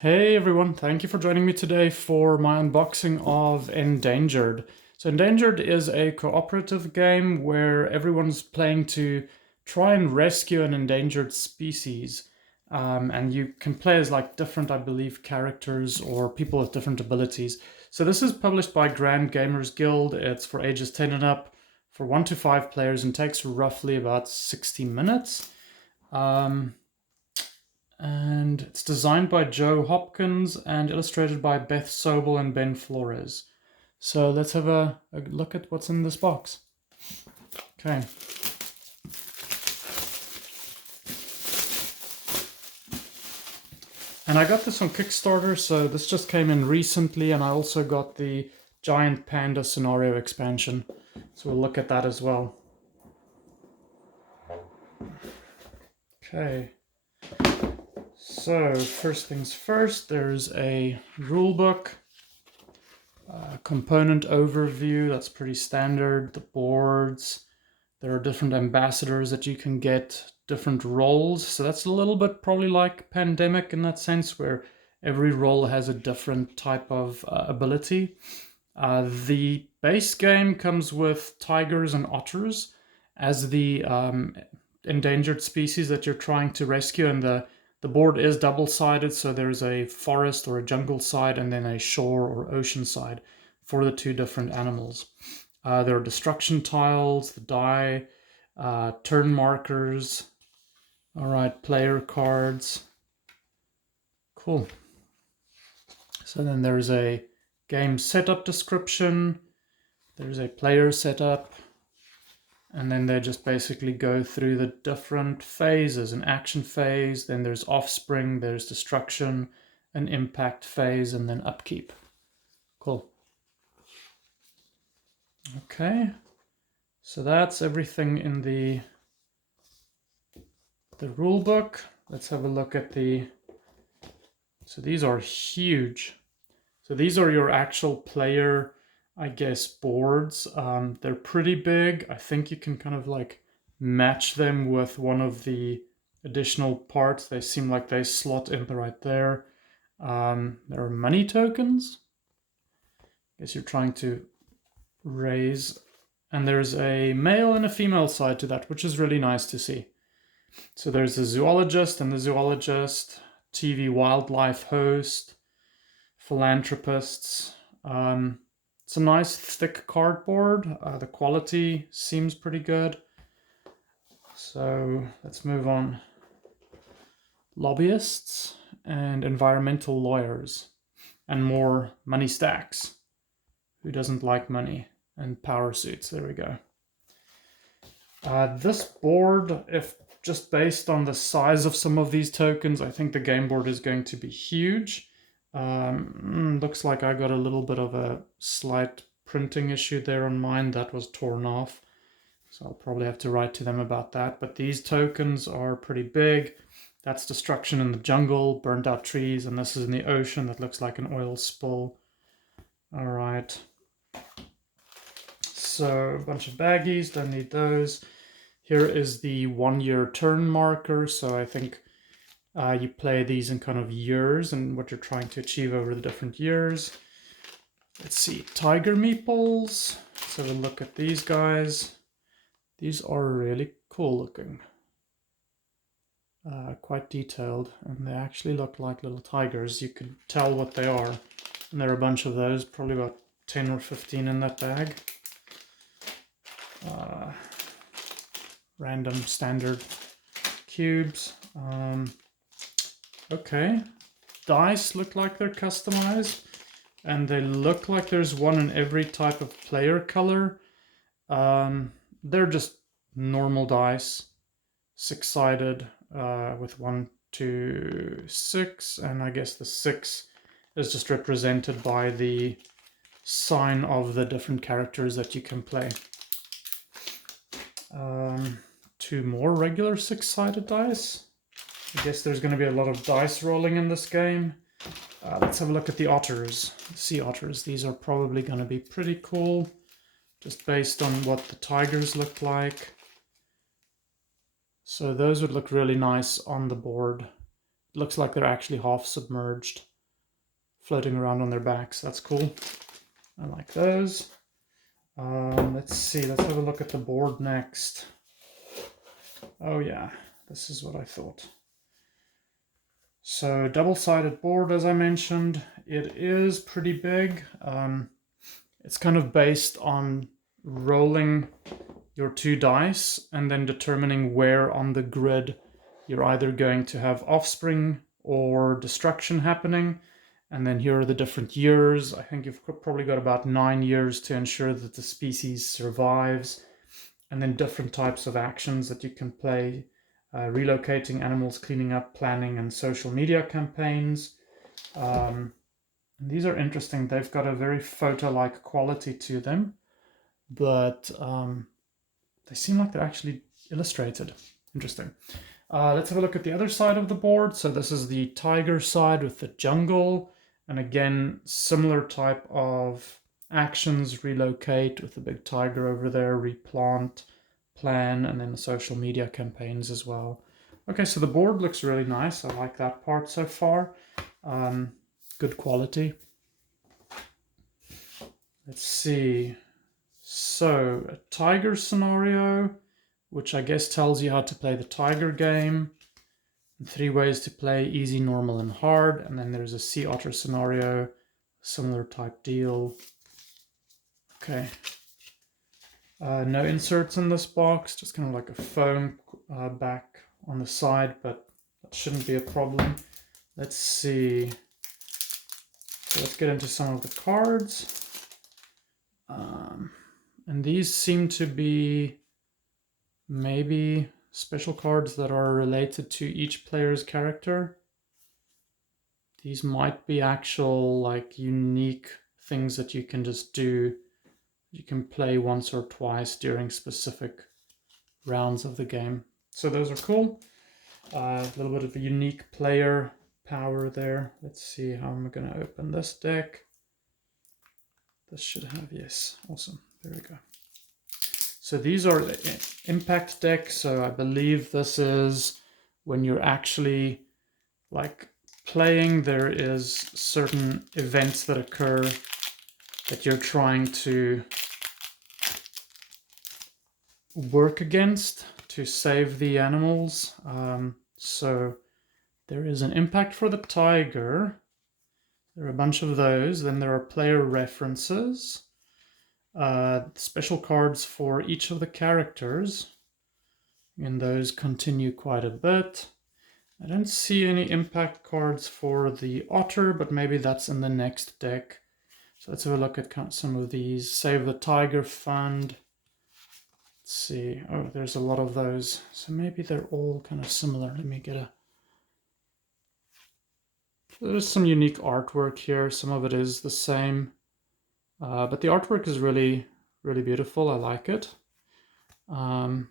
Hey everyone, thank you for joining me today for my unboxing of Endangered. So Endangered is a cooperative game where everyone's playing to try and rescue an endangered species. And you can play as like different, I believe, characters or people with different abilities. So this is published by Grand Gamers Guild. It's for ages 10 and up for 1 to 5 players and takes roughly about 60 minutes. And it's designed by Joe Hopkins and illustrated by Beth Sobel and Ben Flores. So let's have a look at what's in this box. Okay. And I got this on Kickstarter, so this just came in recently, and I also got the Giant Panda scenario expansion. So we'll look at that as well. Okay. So first things first, there's a rulebook, component overview, that's pretty standard, the boards, there are different ambassadors that you can get, different roles, so that's a little bit probably like Pandemic in that sense, where every role has a different type of ability. The base game comes with tigers and otters as the endangered species that you're trying to rescue, and the board is double-sided, so there's a forest or a jungle side and then a shore or ocean side for the two different animals. There are destruction tiles, the die, turn markers, all right, player cards. Cool. So then there's a game setup description, there's a player setup, and then they just basically go through the different phases: an action phase, then there's offspring, there's destruction, an impact phase, and then upkeep. Cool. Okay, so that's everything in the rule book. Let's have a look at so these are huge. So these are your actual player, I guess, boards. They're pretty big. I think you can kind of like match them with one of the additional parts. They seem like they slot in right there. There are money tokens. I guess you're trying to raise. And there's a male and a female side to that, which is really nice to see. So there's the zoologist and the zoologist, TV wildlife host, philanthropists. It's a nice thick cardboard. The quality seems pretty good. So let's move on. Lobbyists and environmental lawyers and more money stacks. Who doesn't like money? And power suits. There we go. This board, if just based on the size of some of these tokens, I think the game board is going to be huge. Looks like I got a little bit of a slight printing issue there on mine. That was torn off, so I'll probably have to write to them about that. But these tokens are pretty big. That's destruction in the jungle, burnt out trees, and this is in the ocean. That looks like an oil spill. All right. So a bunch of baggies, don't need those. Here is the 1 year turn marker. So I think you play these in kind of years and what you're trying to achieve over the different years. Let's see, tiger meeples. Let's have a look at these guys. These are really cool looking. Quite detailed, and they actually look like little tigers. You can tell what they are. And there are a bunch of those, probably about 10 or 15 in that bag. Random standard cubes. Okay, dice look like they're customized, and they look like there's one in every type of player color. They're just normal dice, 6-sided, with 1 to 6, and I guess the 6 is just represented by the sign of the different characters that you can play. 2 more regular 6-sided dice. I guess there's going to be a lot of dice rolling in this game. Let's have a look at the otters. Sea otters. These are probably going to be pretty cool, just based on what the tigers look like. So those would look really nice on the board. It looks like they're actually half submerged. floating around on their backs. That's cool. I like those. Let's see, let's have a look at the board next. Oh yeah, this is what I thought. So double-sided board, as I mentioned, it is pretty big. It's kind of based on rolling your 2 dice and then determining where on the grid you're either going to have offspring or destruction happening. And then here are the different years. I think you've probably got about 9 years to ensure that the species survives. And then different types of actions that you can play. Relocating animals, cleaning up, planning, and social media campaigns. And these are interesting. They've got a very photo-like quality to them. But they seem like they're actually illustrated. Interesting. Let's have a look at the other side of the board. So this is the tiger side with the jungle. And again, similar type of actions, relocate with the big tiger over there, replant, plan, and then the social media campaigns as well. Okay, so the board looks really nice. I like that part so far. Good quality. Let's see. So, a tiger scenario, which I guess tells you how to play the tiger game. 3 ways to play: easy, normal, and hard. And then there's a sea otter scenario, similar type deal. Okay. No inserts in this box, just kind of like a foam back on the side, but that shouldn't be a problem. Let's see. So let's get into some of the cards. And these seem to be maybe special cards that are related to each player's character. These might be actual, like, unique things that you can just do. You can play once or twice during specific rounds of the game. So those are cool. A little bit of a unique player power there. Let's see how I'm going to open this deck. This should have, yes, awesome. There we go. So these are the impact deck. So I believe this is when you're actually like playing, there is certain events that occur that you're trying to work against to save the animals. So there is an impact for the tiger. There are a bunch of those. Then there are player references. Special cards for each of the characters. And those continue quite a bit. I don't see any impact cards for the otter, but maybe that's in the next deck. So let's have a look at some of these. Save the Tiger Fund. Let's see. Oh, there's a lot of those. So maybe they're all kind of similar. Let me get a... There's some unique artwork here. Some of it is the same. But the artwork is really, really beautiful. I like it. They're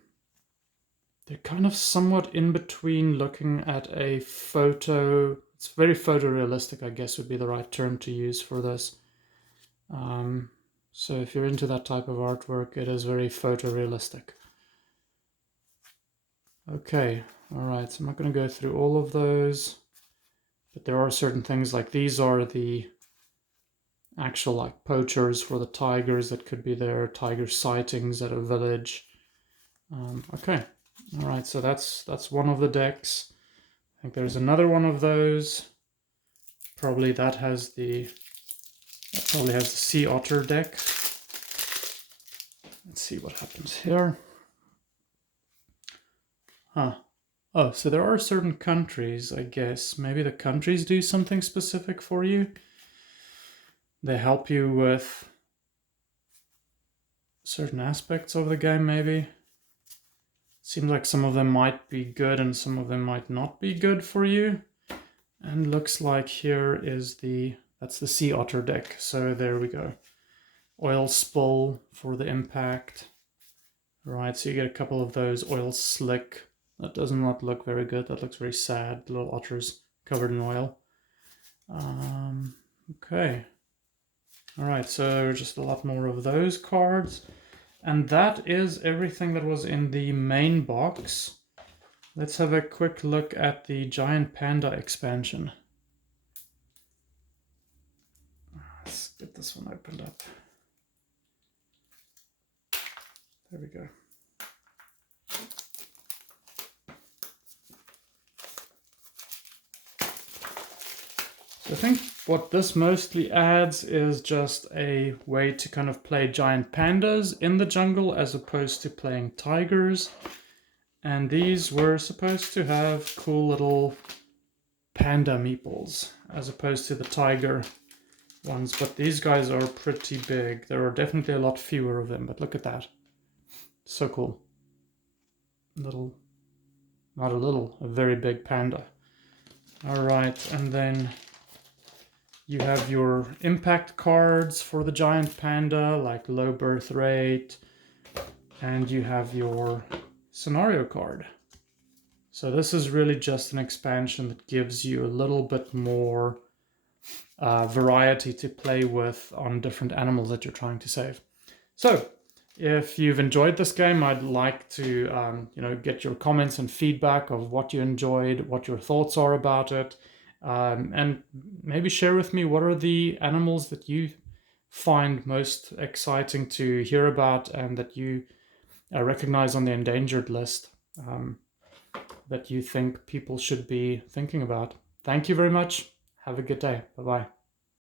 kind of somewhat in between looking at a photo. It's very photorealistic, I guess would be the right term to use for this. So if you're into that type of artwork, it is very photorealistic. Okay, all right, so I'm not going to go through all of those, but there are certain things like these are the actual like poachers for the tigers that could be there, tiger sightings at a village. Okay. All right, so that's one of the decks. I think there's another one of those. Probably that probably has the Sea Otter deck. Let's see what happens here. Huh. Oh, so there are certain countries, I guess. Maybe the countries do something specific for you. They help you with certain aspects of the game, maybe. Seems like some of them might be good and some of them might not be good for you. And looks like here is that's the Sea Otter deck. So there we go. Oil spill for the impact. Right, so you get a couple of those. Oil slick. That does not look very good. That looks very sad. The little otters covered in oil. Okay. All right, so just a lot more of those cards. And that is everything that was in the main box. Let's have a quick look at the Giant Panda expansion. get this one opened up. There we go. So I think what this mostly adds is just a way to kind of play giant pandas in the jungle as opposed to playing tigers. And these were supposed to have cool little panda meeples as opposed to the tiger ones, but these guys are pretty big. There are definitely a lot fewer of them, but look at that. So cool. Little, not a little, a very big panda. All right, and then you have your impact cards for the giant panda, like low birth rate, and you have your scenario card. So this is really just an expansion that gives you a little bit more variety to play with on different animals that you're trying to save. So if you've enjoyed this game, I'd like to get your comments and feedback of what you enjoyed, what your thoughts are about it, and maybe share with me what are the animals that you find most exciting to hear about and that you recognize on the endangered list that you think people should be thinking about. Thank you very much. Have a good day. Bye-bye.